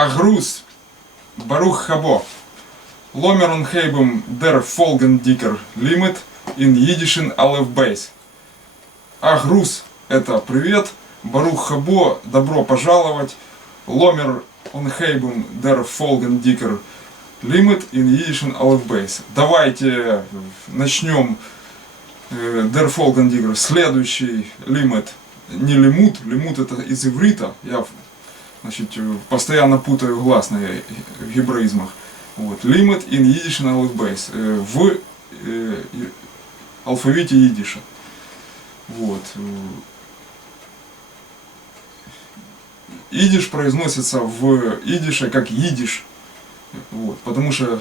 Агрус, Барух Хабо, Ломерон Хейбом дер Фолгендикер Лимит in Yiddischen Алефбейс. Агрус — это привет, Барух Хабо — добро пожаловать, Ломер он Хейбом дер Фолгендикер Лимит in Yiddischen Алефбейс. Давайте начнем дер Фолгендикер, следующий лимит. Не лимут, лимут это из иврита, я постоянно путаю гласные в гебраизмах. Вот. Лимит in Yiddischen Алефбейс, в алфавите идиша. Вот. Идиш произносится в идише как идиш, вот, потому что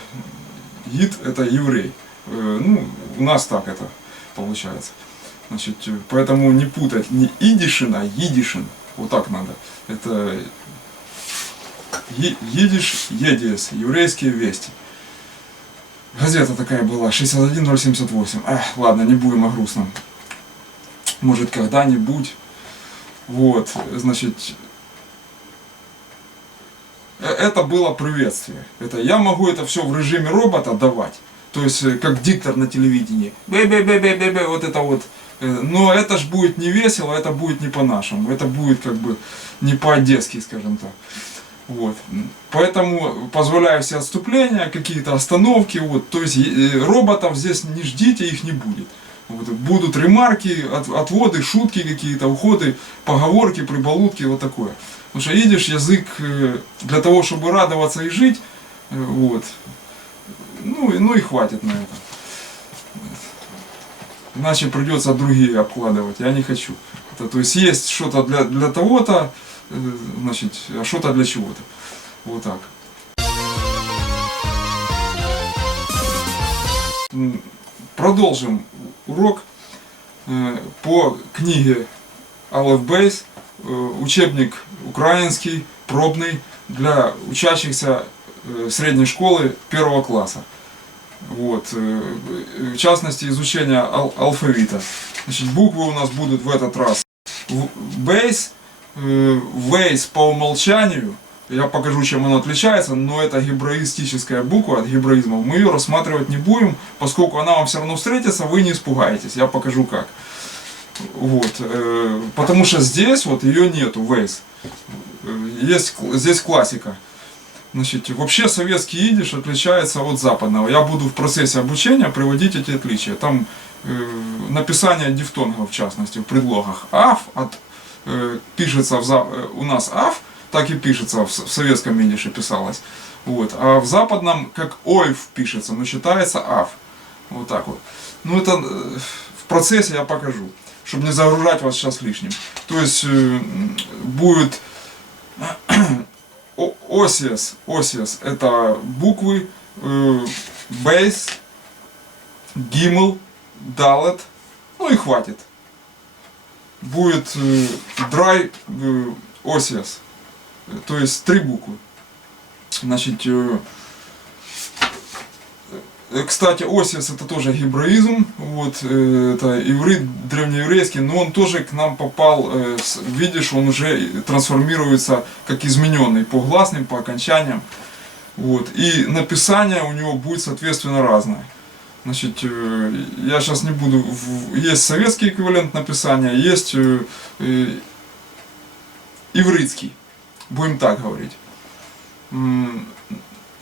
ид это еврей. Ну, у нас так это получается. Значит, поэтому не путать не идишин, а идишин. Вот так надо. Это идиш, едиес, еврейские вести. Газета такая была, 61078. Ладно, не будем о грустном. Может, когда-нибудь. Вот, значит, это было приветствие. Это я могу это все в режиме робота давать. То есть, как диктор на телевидении. Бе-бе-бе-бе-бе-бе, вот это вот. Но это ж будет не весело, это будет не по-нашему. Это будет как бы не по-одесски, скажем так. Вот. Поэтому позволяю себе отступления, какие-то остановки. Вот. То есть роботов здесь не ждите, их не будет. Вот. Будут ремарки, отводы, шутки какие-то, уходы, поговорки, прибалутки, вот такое. Потому что идиш язык для того, чтобы радоваться и жить. Вот. Ну и хватит на это. Иначе придется другие обкладывать. Я не хочу. То есть есть что-то для того-то, значит, а что-то для чего-то. Вот так. Продолжим урок по книге Алефбейс, учебник украинский, пробный для учащихся средней школы 1 класса. Вот. В частности, изучение алфавита. Значит, буквы у нас будут в этот раз бейс. Вейс по умолчанию, я покажу, чем она отличается, но это гебраистическая буква от гебраизмов. Мы ее рассматривать не будем, поскольку она вам все равно встретится, вы не испугаетесь. Я покажу как. Вот. Потому что здесь вот ее нету, вейс. Есть здесь классика. Значит, вообще советский идиш отличается от западного. Я буду в процессе обучения приводить эти отличия. Там написание дифтонгов, в частности, в предлогах. Аф пишется у нас аф, так и пишется в советском идише писалось. Вот. А в западном как ойф пишется, но читается аф. Вот так вот. Ну это в процессе я покажу, чтобы не загружать вас сейчас лишним. То есть будет осиес это буквы бейс, гимл, далет, ну и хватит. Будет драй осиес, то есть 3 буквы. Значит, кстати, осиес это тоже гебраизм, вот, это иврит древнееврейский, но он тоже к нам попал, видишь, он уже трансформируется как измененный по гласным, по окончаниям, вот, и написание у него будет соответственно разное. Значит, я сейчас не буду, есть советский эквивалент написания, есть ивритский, будем так говорить. Ну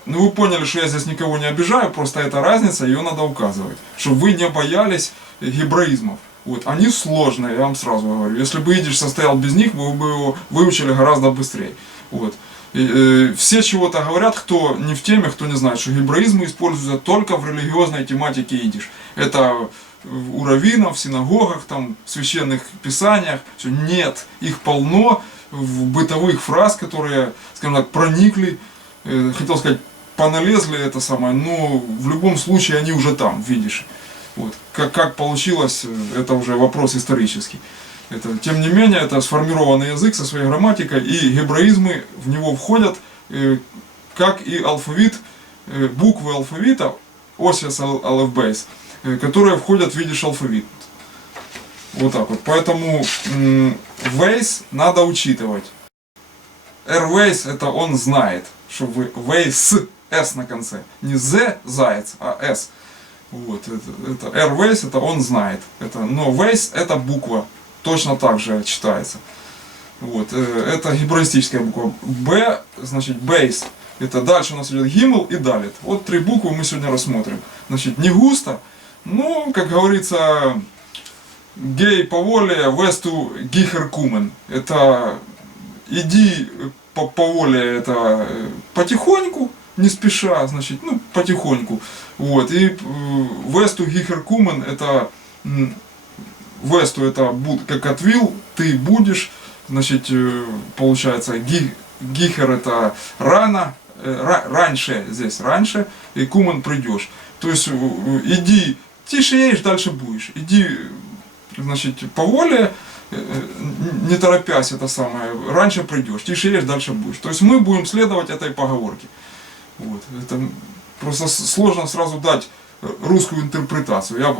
вы поняли, что я здесь никого не обижаю, просто это разница, ее надо указывать, чтобы вы не боялись гебраизмов. Вот, они сложные, я вам сразу говорю, если бы идиш состоял без них, вы бы его выучили гораздо быстрее. Вот. Все чего-то говорят, кто не в теме, кто не знает, что гебраизмы используются только в религиозной тематике идиш. Это у раввинов, в синагогах, там, в священных писаниях. Все. Нет, их полно в бытовых фраз, которые, скажем так, проникли, хотел сказать, поналезли это самое, но в любом случае они уже там, видишь. Вот. Как получилось, это уже вопрос исторический. Это, тем не менее, это сформированный язык со своей грамматикой, и гебраизмы в него входят, как и алфавит, буквы алфавита, осиес алефбейс, которые входят в видишь алфавит. Вот так вот. Поэтому вейс надо учитывать. Airways это он знает, что вы Waze, S на конце. Не Z, заяц, а S. Вот, это Airways это он знает. Но Waze это буква, точно так же читается. Вот, это гибраистическая буква. B, значит, base. Это дальше у нас идет гимл и далит. Вот 3 буквы мы сегодня рассмотрим. Значит, не густо, но, как говорится, гей по воле, весту гихер кумен. Это иди по воле, это потихоньку, не спеша, значит, ну, потихоньку. Вот, и весту гихер кумен, это весту это как отвил, ты будешь, значит, получается, гихер это рано, раньше, здесь раньше, и кумен придешь. То есть иди, тише едешь, дальше будешь. Иди, значит, по воле, не торопясь, это самое, раньше придешь, тише едешь, дальше будешь. То есть мы будем следовать этой поговорке. Вот. Это просто сложно сразу дать русскую интерпретацию. Я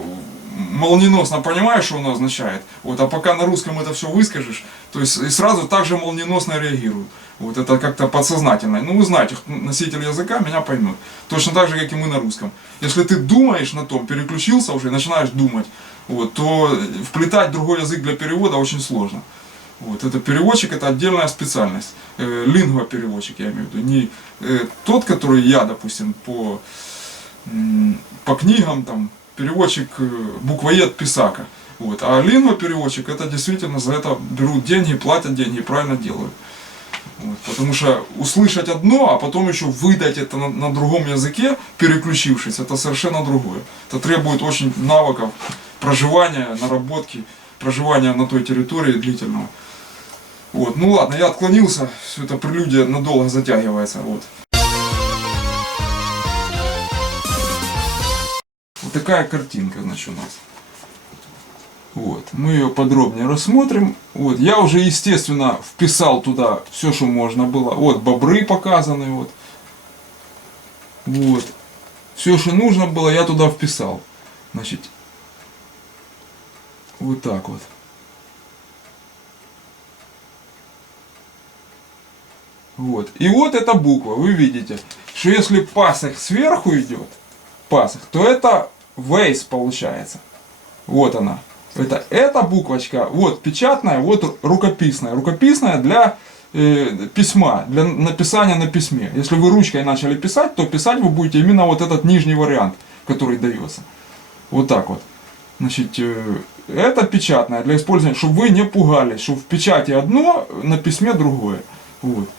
молниеносно понимаю, что оно означает, вот, а пока на русском это все выскажешь, то есть и сразу так же молниеносно реагируют. Вот это как-то подсознательно. Ну вы знаете, носитель языка меня поймет. Точно так же, как и мы на русском. Если ты думаешь на том, переключился уже, начинаешь думать, вот, то вплетать другой язык для перевода очень сложно. Вот, это переводчик, это отдельная специальность. Лингвопереводчик, я имею в виду. Не тот, который я, допустим, по книгам, там, переводчик, буквоед, писака. Вот. А лингвопереводчик, это действительно за это берут деньги, платят деньги и правильно делают. Вот. Потому что услышать одно, а потом еще выдать это на другом языке, переключившись, это совершенно другое. Это требует очень навыков проживания, наработки, проживания на той территории длительного. Вот. Ну ладно, я отклонился, все это прелюдия надолго затягивается. Вот. Вот такая картинка, значит, у нас. Вот. Мы ее подробнее рассмотрим. Вот. Я уже, естественно, вписал туда все, что можно было. Вот бобры показаны. Вот. Вот. Все, что нужно было, я туда вписал. Значит, вот так вот. Вот. И вот эта буква. Вы видите, что если пасах сверху идет, пасах, то это Waze получается. Вот она. Эта буквочка, вот печатная, вот рукописная. Рукописная для письма, для написания на письме. Если вы ручкой начали писать, то писать вы будете именно вот этот нижний вариант, который дается. Вот так вот. Значит, это печатная для использования, чтобы вы не пугались, что в печати одно, на письме другое. Вот.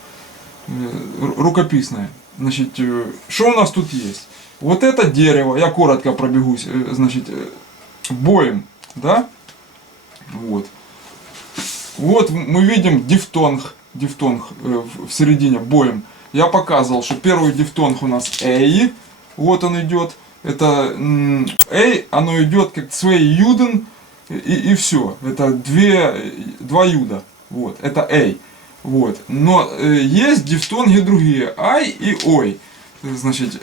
Рукописная. Значит, что у нас тут есть? Вот это дерево, я коротко пробегусь, значит, боем, да? Вот. Вот мы видим дифтонг в середине, боем. Я показывал, что первый дифтонг у нас эй, вот он идет. Это эй, оно идет как свей юден, и все. Это два юда. Вот, это эй. Вот. Но есть дифтонги другие, ай и ой. Значит,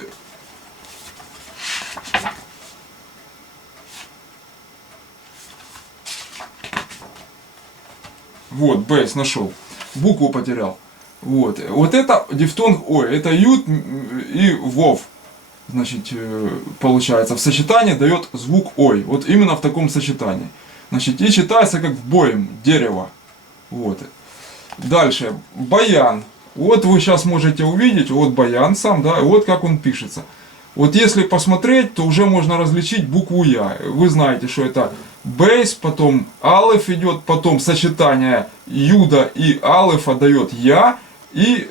вот, бейс нашел. Букву потерял. Вот. Вот это дифтонг ой. Это ют и вов. Значит, получается, в сочетании дает звук ой. Вот именно в таком сочетании. Значит, и читается как в боем, дерево. Вот. Дальше, баян. Вот вы сейчас можете увидеть, вот баян сам, да, вот как он пишется. Вот если посмотреть, то уже можно различить букву Я. Вы знаете, что это бейс, потом алеф идет, потом сочетание юда и алефа дает Я, и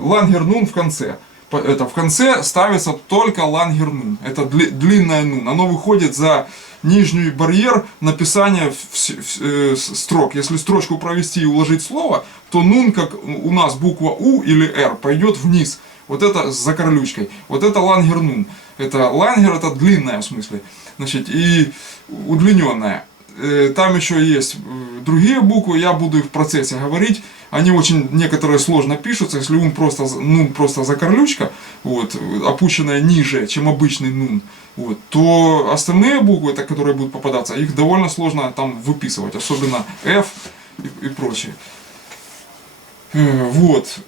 лангер-нун в конце. Это в конце ставится только лангер-нун. Это длинная нун. Оно выходит за нижний барьер написания строк. Если строчку провести и уложить слово, то нун, как у нас буква У или Р, пойдет вниз. Вот это с закорлючкой. Вот это лангер-нун. Это лангер, это длинная в смысле. Значит, и удлиненная. Там еще есть другие буквы, я буду их в процессе говорить. Они очень, некоторые сложно пишутся, если нун просто закорлючка, вот, опущенная ниже, чем обычный нун, вот, то остальные буквы, которые будут попадаться, их довольно сложно там выписывать, особенно F и прочее. Вот.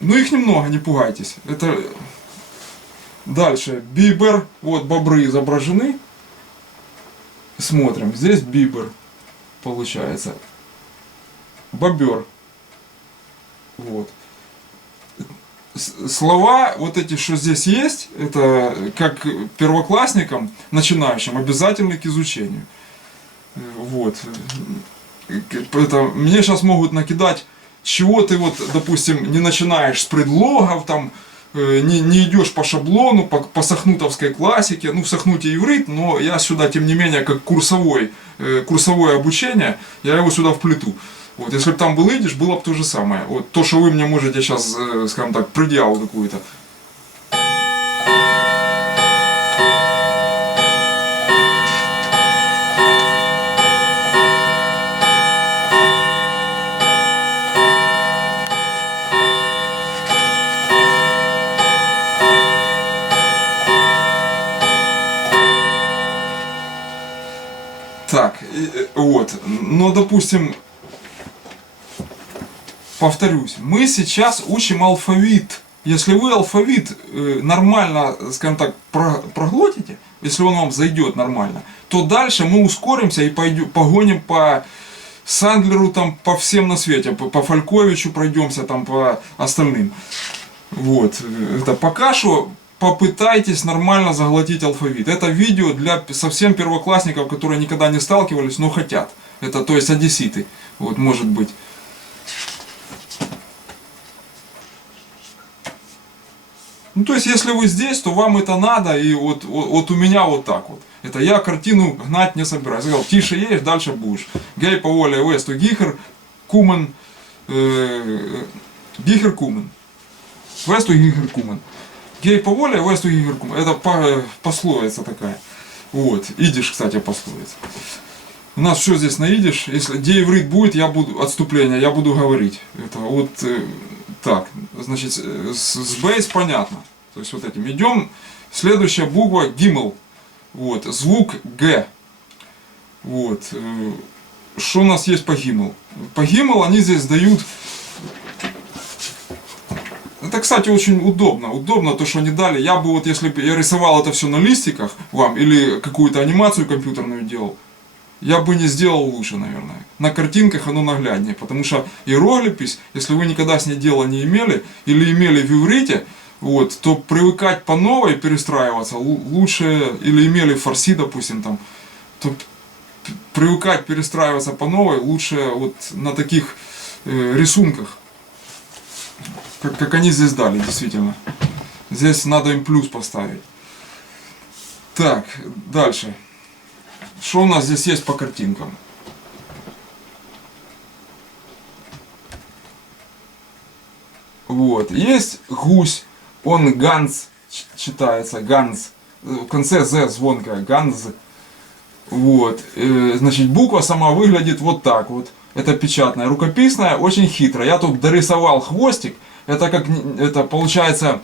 Ну их немного, не пугайтесь. Это дальше. Бибер. Вот бобры изображены. Смотрим. Здесь бибер. Получается. Бобер. Вот. Слова вот эти, что здесь есть, это как первоклассникам, начинающим, обязательны к изучению. Вот. Это, мне сейчас могут накидать, чего ты вот, допустим, не начинаешь с предлогов, там, не идешь по шаблону, по сахнутовской классике, ну в сахнуте иврит, но я сюда, тем не менее, как курсовое обучение, я его сюда вплету. Вот, если бы там был идиш, было бы то же самое. Вот то, что вы мне можете сейчас, скажем так, предъяву какую-то. Так, вот, но допустим, повторюсь, мы сейчас учим алфавит. Если вы алфавит нормально, скажем так, проглотите, если он вам зайдет нормально, то дальше мы ускоримся и погоним по Сандлеру, там, по всем на свете, по Фальковичу пройдемся, там, по остальным. Вот. Это пока что попытайтесь нормально заглотить алфавит. Это видео для совсем первоклассников, которые никогда не сталкивались, но хотят. Это, то есть, одесситы. Вот, может быть. Ну, то есть, если вы здесь, то вам это надо, и вот у меня вот так вот. Это я картину гнать не собираюсь. Я сказал, тише едешь, дальше будешь. Гей по воле Весту Гихер, Кумен, Гихер Кумен. Весту Гихер Кумен. Гей по воле Весту Гихер Кумен. Это пословица такая. Вот. Идиш, кстати, пословица. У нас все здесь на идиш. Если где иврит будет, я буду отступление, я буду говорить. Это вот так. Значит, с бейс понятно. То есть вот этим идем. Следующая буква гимл. Вот. Звук Г. Вот. Что у нас есть по гимл? По гимл они здесь дают. Это, кстати, очень удобно. Удобно то, что они дали. Я бы вот, если бы я рисовал это все на листиках вам, или какую-то анимацию компьютерную делал, я бы не сделал лучше, наверное. На картинках оно нагляднее, потому что иероглифис, если вы никогда с ней дела не имели, или имели в иврите, вот, то привыкать по новой, перестраиваться лучше, или имели в фарси, допустим, там, то привыкать перестраиваться по новой лучше вот на таких рисунках, как они здесь дали, действительно. Здесь надо им плюс поставить. Так, дальше. Что у нас здесь есть по картинкам? Вот. Есть гусь, он ганс читается, ганс. В конце з звонкая, ганз. Вот. Значит, буква сама выглядит вот так вот. Это печатная, рукописная, очень хитрая. Я тут дорисовал хвостик. Это как, это получается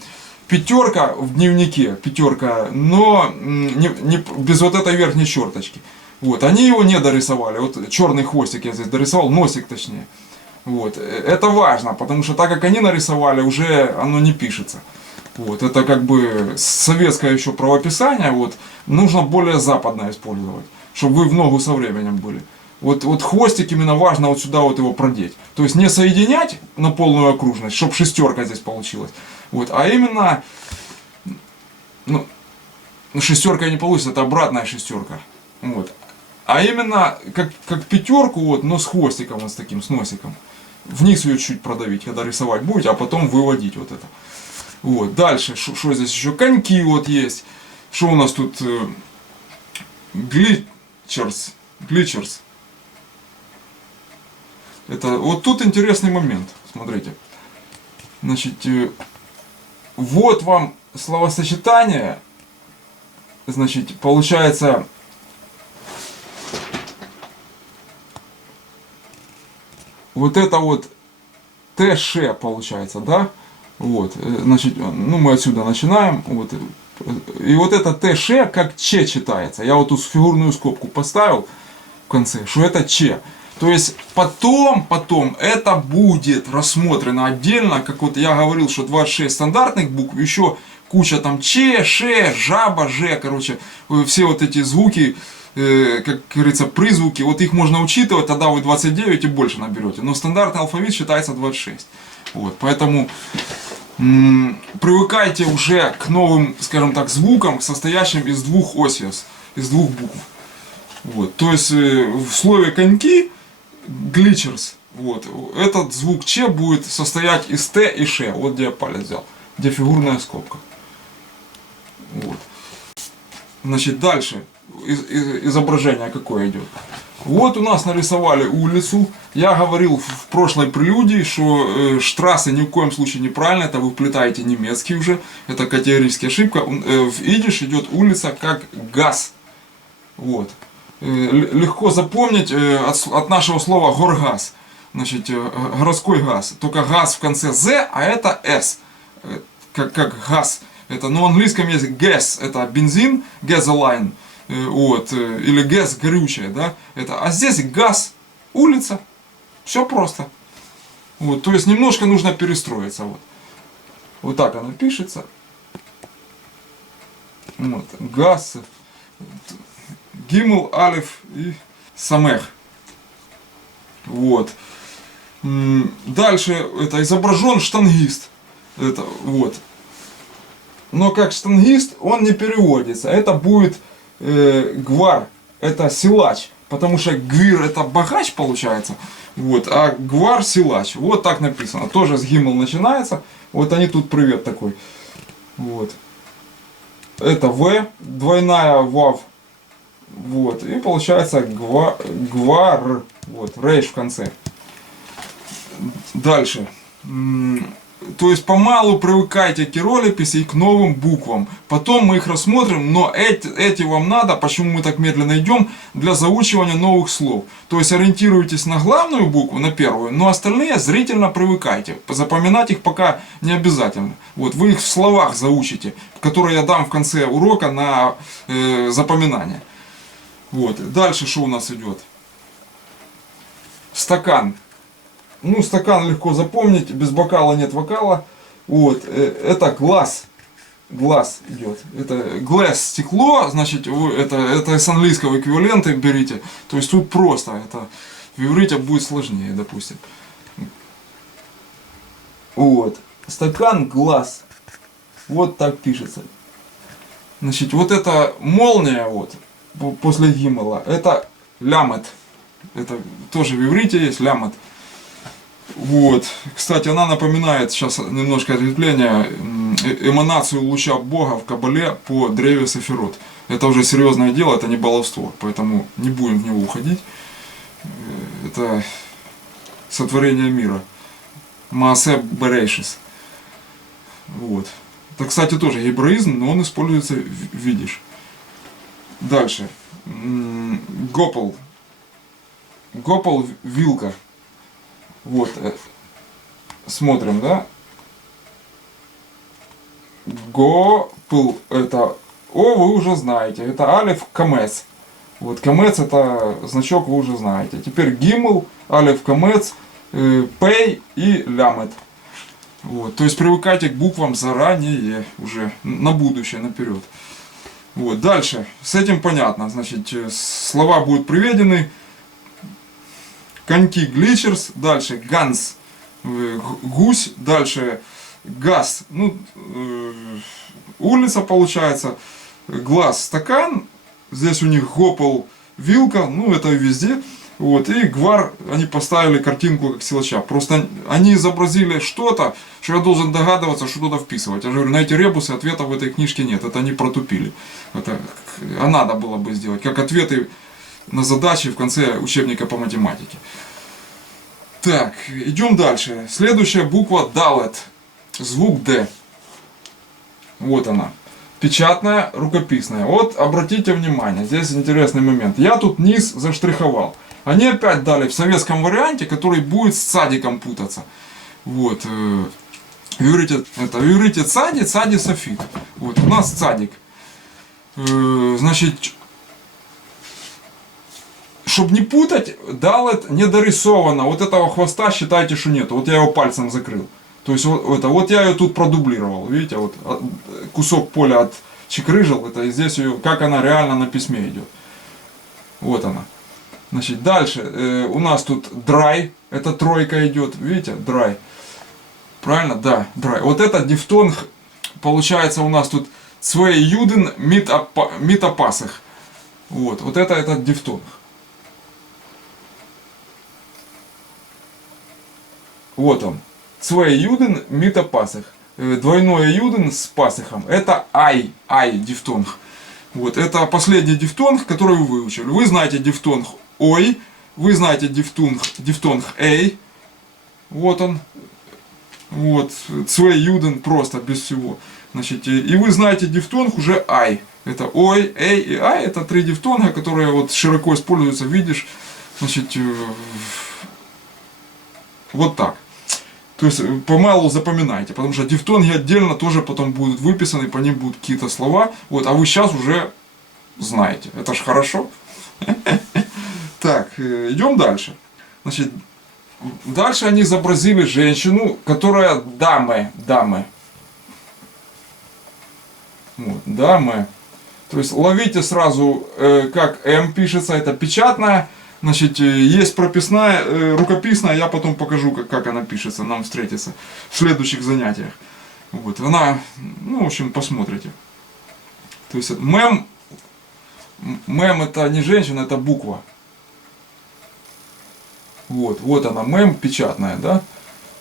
пятерка в дневнике, пятерка, но не без вот этой верхней черточки. Вот, они его не дорисовали. Вот черный хвостик я здесь дорисовал, носик точнее. Вот, это важно, потому что так как они нарисовали, уже оно не пишется. Вот, это как бы советское еще правописание, вот, нужно более западное использовать, чтобы вы в ногу со временем были. Вот хвостик именно важно вот сюда вот его продеть. То есть не соединять на полную окружность, чтобы шестерка здесь получилась. Вот, а именно, ну шестерка не получится, это обратная шестерка. Вот. А именно как пятерку, вот, но с хвостиком вот с таким, с носиком. Вниз ее чуть продавить, когда рисовать будете, а потом выводить вот это. Вот. Дальше, что здесь еще? Коньки вот есть. Что у нас тут? Гличерс. Это вот тут интересный момент. Смотрите. Значит, вот вам словосочетание. Значит, получается вот это вот ТШ получается, да? Вот, значит, ну мы отсюда начинаем. Вот, и вот это ТШ как Ч читается. Я вот тут фигурную скобку поставил в конце, что это Ч. То есть потом это будет рассмотрено отдельно, как вот я говорил, что 26 стандартных букв, еще куча там Ч, Ш, жаба, Ж, короче, все вот эти звуки, как говорится, призвуки, вот их можно учитывать, тогда вы 29 и больше наберете. Но стандартный алфавит считается 26. Вот, поэтому привыкайте уже к новым, скажем так, звукам, состоящим из двух осьес, из двух букв. Вот, то есть в слове коньки, гличерс, вот, этот звук Ч будет состоять из Т и Ш, вот где я палец взял, где фигурная скобка. Вот. Значит, дальше изображение какое идет. Вот у нас нарисовали улицу. Я говорил в прошлой прелюдии, что штрассе ни в коем случае неправильно, это вы вплетаете немецкий уже, это категорическая ошибка. В идиш идет улица как газ. Вот. Легко запомнить от нашего слова горгаз. Значит, городской газ. Только газ в конце З, а это С. Как газ. Это, но в английском есть gas, это бензин, gasoline, вот, или газ горючее, да, это, а здесь газ, улица, все просто. Вот, то есть немножко нужно перестроиться. Вот так оно пишется. Вот, газ, гимл, алиф и самех. Вот. Дальше это изображен штангист. Это, вот. Но как штангист он не переводится. Это будет гвар, это силач. Потому что гвир это богач получается. Вот, а гвар силач. Вот так написано. Тоже с гимл начинается. Вот они тут привет такой. Вот. Это В, двойная вав. Вот. И получается гвар. Вот, рейш в конце. Дальше. То есть помалу привыкайте к иероглифисе и к новым буквам. Потом мы их рассмотрим, но эти вам надо, почему мы так медленно идем, для заучивания новых слов. То есть ориентируйтесь на главную букву, на первую, но остальные зрительно привыкайте. Запоминать их пока не обязательно. Вот, вы их в словах заучите, которые я дам в конце урока на запоминание. Вот. Дальше что у нас идет? Стакан. Ну, стакан легко запомнить, без бокала нет вокала. Вот, это глаз. Глаз идет. Это glass, стекло, значит, это с английского эквивалента берите. То есть тут просто, это в иврите будет сложнее, допустим. Вот, стакан, глаз. Вот так пишется. Значит, вот эта молния, вот, после гимела, это лямет. Это тоже в иврите есть лямет. Вот. Кстати, она напоминает, сейчас немножко ответвление, эманацию луча Бога в Кабале по древе Сефирот. Это уже серьезное дело, это не баловство, поэтому не будем в него уходить. Это сотворение мира. Маасе Берейшис. Вот. Это, кстати, тоже гебраизм, но он используется в идиш. Дальше. Гопл. Гопл вилка. Вот, смотрим, да? Гопл, это О, вы уже знаете, это алиф, камец. Вот, камец это значок, вы уже знаете. Теперь гимл, алиф, камец, пей и лямет. Вот, то есть привыкайте к буквам заранее, уже на будущее, наперед. Вот, дальше, с этим понятно, значит, слова будут приведены. Коньки гличерс, дальше ганс, гусь, дальше газ, ну, улица получается, глаз, стакан, здесь у них гопл, вилка, ну это везде, вот, и гвар, они поставили картинку как силача, просто они изобразили что-то, что я должен догадываться, что туда вписывать. Я же говорю, на эти ребусы ответов в этой книжке нет, это они протупили, это, а надо было бы сделать, как ответы на задачи в конце учебника по математике. Так, идем дальше. Следующая буква далет. Звук Д. Вот она. Печатная, рукописная. Вот обратите внимание, здесь интересный момент. Я тут низ заштриховал. Они опять дали в советском варианте, который будет с цадиком путаться. Вот. В иврите цади, цади софит. Вот, у нас цадик. Значит, чтобы не путать, далет не дорисовано. Вот этого хвоста считайте, что нету. Вот я его пальцем закрыл. То есть вот я ее тут продублировал. Видите, вот кусок поля отчекрыжил. Это и здесь ее, как она реально на письме идет. Вот она. Значит, дальше у нас тут dry. Это тройка идет. Видите, dry. Правильно? Да, dry. Вот это дифтонг. Получается у нас тут zwei Juden mit опасах. Вот это этот дифтонг. Вот он. Zwei Juden mit опасах. Двойное Юден с пасыхом. Это ай дифтонг. Вот, это последний дифтонг, который вы выучили. Вы знаете дифтонг ой, вы знаете дифтонг эй. Вот он. Вот, zwei Juden просто, без всего. Значит, и вы знаете дифтонг уже ай. Это ой, эй и ай. Это три дифтонга, которые вот широко используются, видишь. Значит, вот так. То есть помалу запоминайте, потому что дифтонги отдельно тоже потом будут выписаны, по ним будут какие-то слова. Вот, а вы сейчас уже знаете. Это ж хорошо. Так, идем дальше. Значит, дальше они изобразили женщину, которая дамы. Вот, дамы. То есть ловите сразу, как М пишется, это печатная. Значит, есть прописная, рукописная, я потом покажу, как она пишется, нам встретится в следующих занятиях. Вот, она, ну, в общем, посмотрите. То есть, мем это не женщина, это буква. Вот она, мем печатная, да?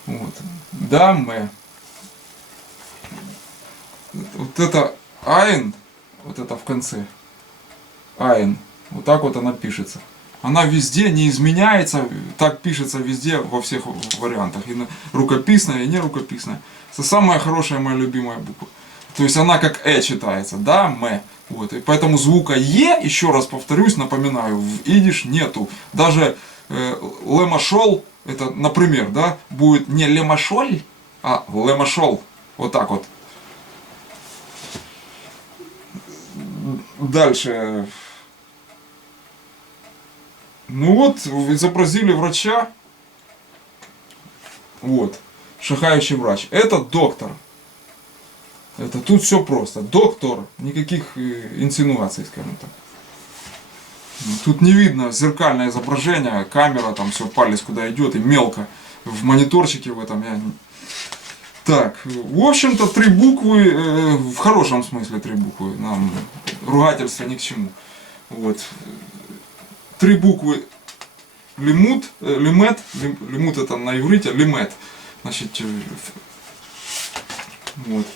Вот, даме. Вот это айн, вот это в конце, айн, вот так вот она пишется. Она везде не изменяется, так пишется везде, во всех вариантах. И рукописная, и не рукописная. Это самая хорошая, моя любимая буква. То есть она как читается, да, мэ. Вот. И поэтому звука е, еще раз повторюсь, напоминаю, в идиш нету. Даже лемашол, это, например, да, будет не лемашоль, а лемашол. Вот так вот. Дальше. Ну вот, изобразили врача. Вот, шагающий врач. Это доктор. Это тут все просто. Доктор, никаких инсинуаций, скажем так. Тут не видно зеркальное изображение, камера, там все, палец куда идет, и мелко. В мониторчике в этом я... Так, в общем-то, три буквы, в хорошем смысле три буквы. Нам ругательство ни к чему. Вот. Три буквы лимут, лимет, лимут это на иврите, лимет. Значит, вот.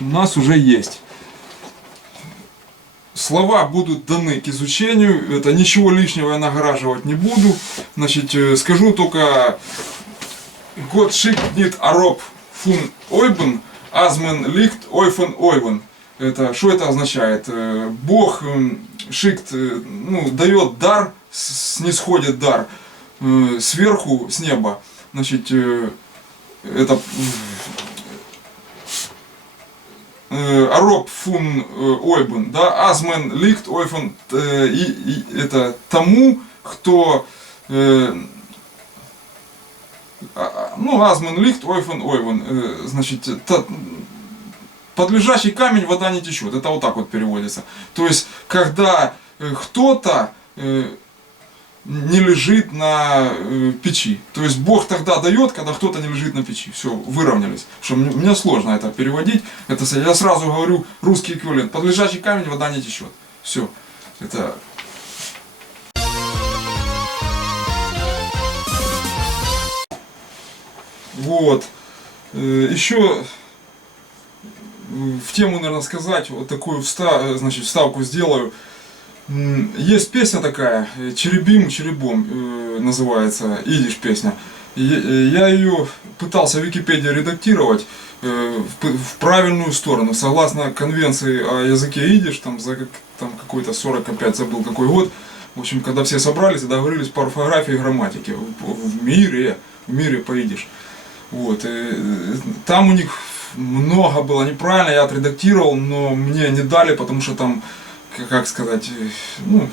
У нас уже есть. Слова будут даны к изучению. Это ничего лишнего я нагораживать не буду. Значит, скажу только Gott schickt nicht Arob von Oben, Azmen liegt Eufen Oven. Это, что это означает? Бог шикт, ну, дает дар, снисходит дар сверху, с неба. Значит, это Ароб фун ойбен, да, азмен ликт ойфен, это тому, кто, ну, азмен ликт ойфен ойвен, значит, под лежащий камень вода не течет. Это вот так вот переводится. То есть, когда кто-то не лежит на печи. То есть, Бог тогда дает, когда кто-то не лежит на печи. Все, выровнялись. Что мне сложно это переводить. Это, я сразу говорю русский эквивалент. Под лежащий камень вода не течет. Все. Это... Вот. Еще... В тему, наверное, сказать, вот такую вставку сделаю. Есть песня такая, «Черебим, черебом» называется, идиш песня. Я ее пытался в Википедии редактировать в правильную сторону, согласно конвенции о языке идиш, там какой-то 40, опять забыл какой год. В общем, когда все собрались и договорились по орфографии и грамматике в мире по идиш. Вот. Там у них много было неправильно, я отредактировал, но мне не дали, потому что там, как сказать, ну,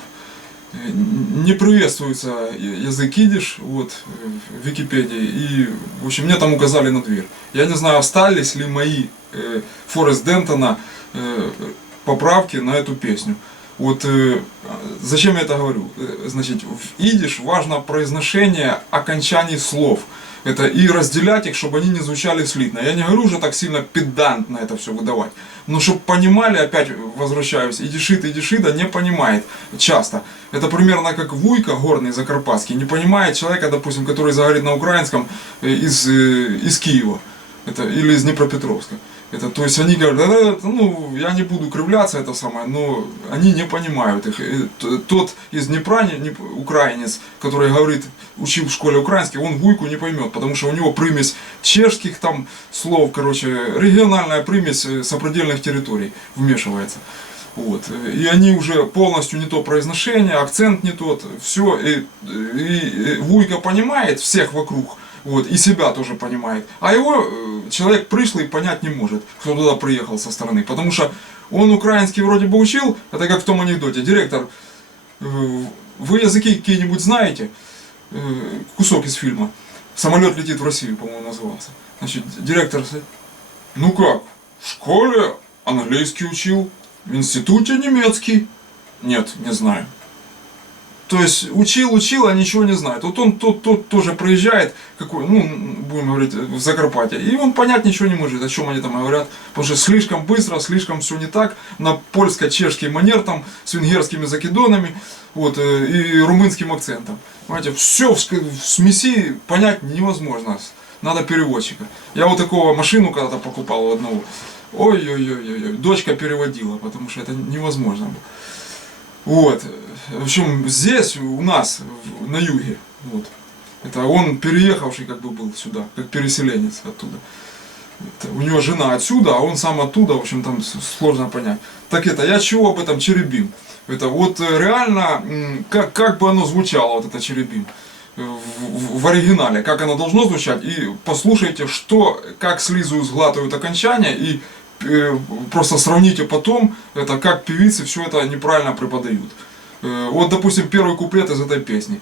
не приветствуется язык идиш, вот, в Википедии, и, в общем, мне там указали на дверь. Я не знаю, остались ли мои Форест Дентона поправки на эту песню. Вот зачем я это говорю? Значит, в идиш важно произношение окончаний слов. Это и разделять их, чтобы они не звучали слитно. Я не говорю уже так сильно педантно это все выдавать. Но чтобы понимали, опять возвращаюсь, идишида не понимает часто. Это примерно как Вуйка, горный закарпатский, не понимает человека, допустим, который заговорит на украинском из Киева это, или из Днепропетровска. Это, то есть они говорят, ну, я не буду кривляться, это самое, но они не понимают их. Тот из Днепра, украинец, который говорит, учил в школе украинский, он Вуйку не поймет, потому что у него примесь чешских там слов, короче, региональная примесь сопредельных территорий вмешивается. Вот. И они уже полностью не то произношение, акцент не тот, все, и Вуйка понимает всех вокруг. Вот, и себя тоже понимает. А его человек пришлый понять не может, кто туда приехал со стороны. Потому что он украинский вроде бы учил, это как в том анекдоте. Директор, вы языки какие-нибудь знаете? Кусок из фильма. Самолет летит в Россию, по-моему, назывался. Значит, директор, ну как, в школе английский учил, в институте немецкий? Нет, не знаю. То есть учил, а ничего не знает. Вот он тот тоже приезжает, какой, ну, будем говорить, в Закарпатье, и он понять ничего не может, о чем они там говорят. Потому что слишком быстро, слишком все не так, на польско-чешский манер, там, с венгерскими закидонами, вот, и румынским акцентом. Понимаете, все в смеси понять невозможно. Надо переводчика. Я вот такого машину когда-то покупал у одного. Ой-ой-ой, дочка переводила, потому что это невозможно было. Вот. В общем, здесь у нас, на юге, вот, это он переехавший как бы был сюда, как переселенец оттуда. Это, у него жена отсюда, а он сам оттуда, в общем, там сложно понять. Так это, я чего об этом черебим? Это вот реально, как бы оно звучало, вот это черебим, в оригинале, как оно должно звучать, и послушайте, что, как слизу сглатывают окончания, и просто сравните потом, это как певицы все это неправильно преподают. Вот, допустим, первый куплет из этой песни.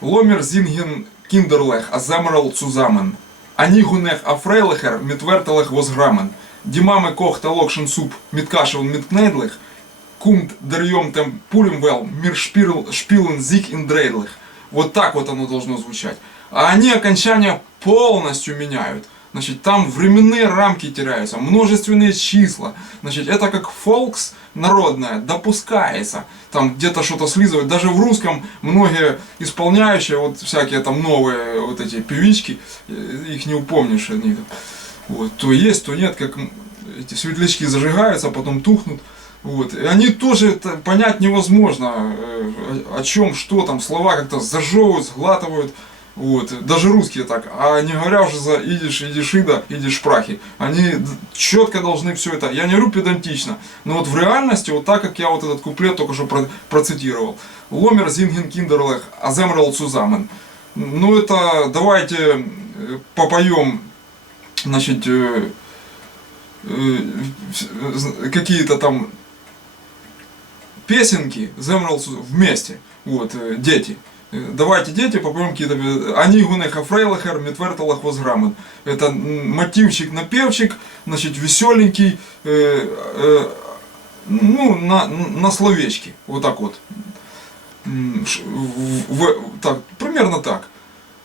Ломер зинген киндерлех аземерал цузамен. Анигунех афрейлехер митвертелех возграмен. Димаме кох талокшен суп миткашевн миткнейдлех. Кумт дерьем тем пулемвел мир шпилен зиг индрейдлех. Вот так вот оно должно звучать. А они окончания полностью меняют. Значит, там временные рамки теряются, множественные числа. Значит, это как фолкс народное, допускается. Там где-то что-то слизывать. Даже в русском многие исполняющие, вот всякие там новые вот эти певички, их не упомнишь. Они, вот, то есть, то нет, как эти светлячки зажигаются, потом тухнут. Вот. И они тоже понять невозможно, о чем, что там, слова как-то зажевывают, сглатывают. Вот. Даже русские так, а не говоря уже за идишида, идиш-прахи. Они четко должны все это, я не говорю педантично, но вот в реальности, вот так, как я вот этот куплет только что процитировал. Ломер зинген киндерлех аземрал цузамен. Ну это, давайте попоем, значит, какие-то там песенки, земрал вместе, вот, дети. Давайте, дети, попоем какие-то... Они гунеха фрейлахер, митверталах возграмен. Это мотивчик, напевчик, значит, веселенький, ну, на словечки. Вот так вот. Так, примерно так.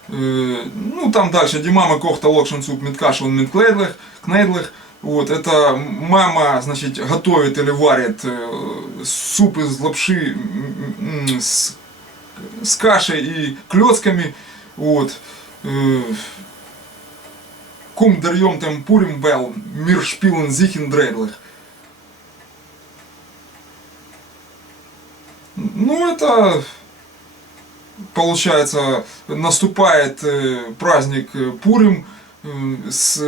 Ну, там дальше. Димама кохта локшен суп миткашеван миткнейдлех. Вот, это мама, значит, готовит или варит суп из лапши с кашей и клетками, вот. Кум дарьем тем пурим бел, мир шпилен зихин дрейдлых. Ну, это, получается, наступает праздник Пурим с...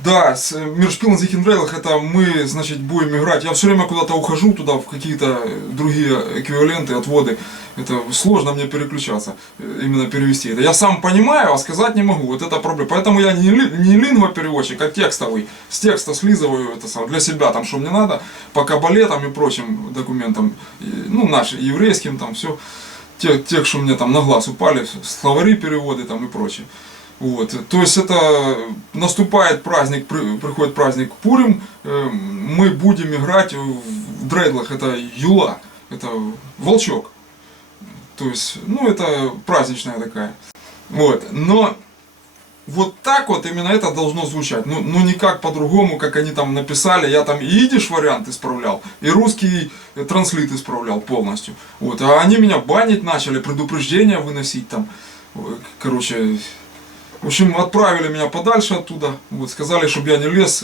Да, с Миршпилен Зихендрейлах это мы, значит, будем играть. Я все время куда-то ухожу туда, в какие-то другие эквиваленты, отводы. Это сложно мне переключаться, именно перевести это. Я сам понимаю, а сказать не могу. Вот это проблема. Поэтому я не лингвопереводчик, а текстовый. С текста слизываю это сам для себя, там, что мне надо, по кабалетам и прочим документам, ну, нашим, еврейским, там, все. Тех, что мне там на глаз упали, словари, переводы там и прочее. Вот. То есть это наступает праздник, приходит праздник Пурим, мы будем играть в дрейдлах, это юла, это волчок. То есть, ну это праздничная такая. Вот. Но вот так вот именно это должно звучать. Ну никак по-другому, как они там написали. Я там и идиш вариант исправлял, и русский транслит исправлял полностью. Вот. А они меня банить начали, предупреждения выносить там. Короче, в общем, отправили меня подальше оттуда. Вот, сказали, чтобы я не лез.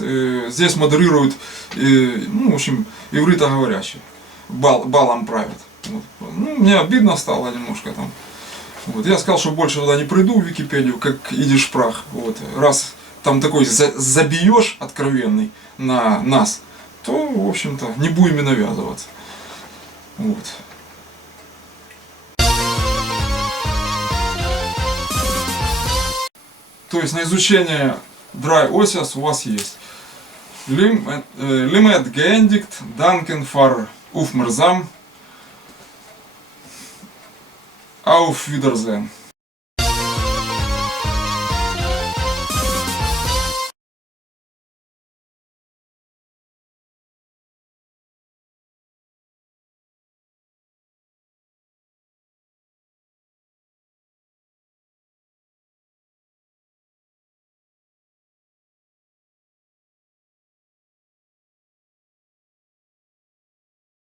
Здесь модерируют, ну, в общем, ивритоговорящие. Балом правят. Вот. Ну, мне обидно стало немножко там. Вот. Я сказал, что больше туда не приду в Википедию, как идиш прах. Вот. Раз там такой забьешь откровенный на нас, то, в общем-то, не будем и навязываться. Вот. То есть на изучение Dry Osias у вас есть. Limet geendigt, danken for aufmerksam. Auf Wiedersehen.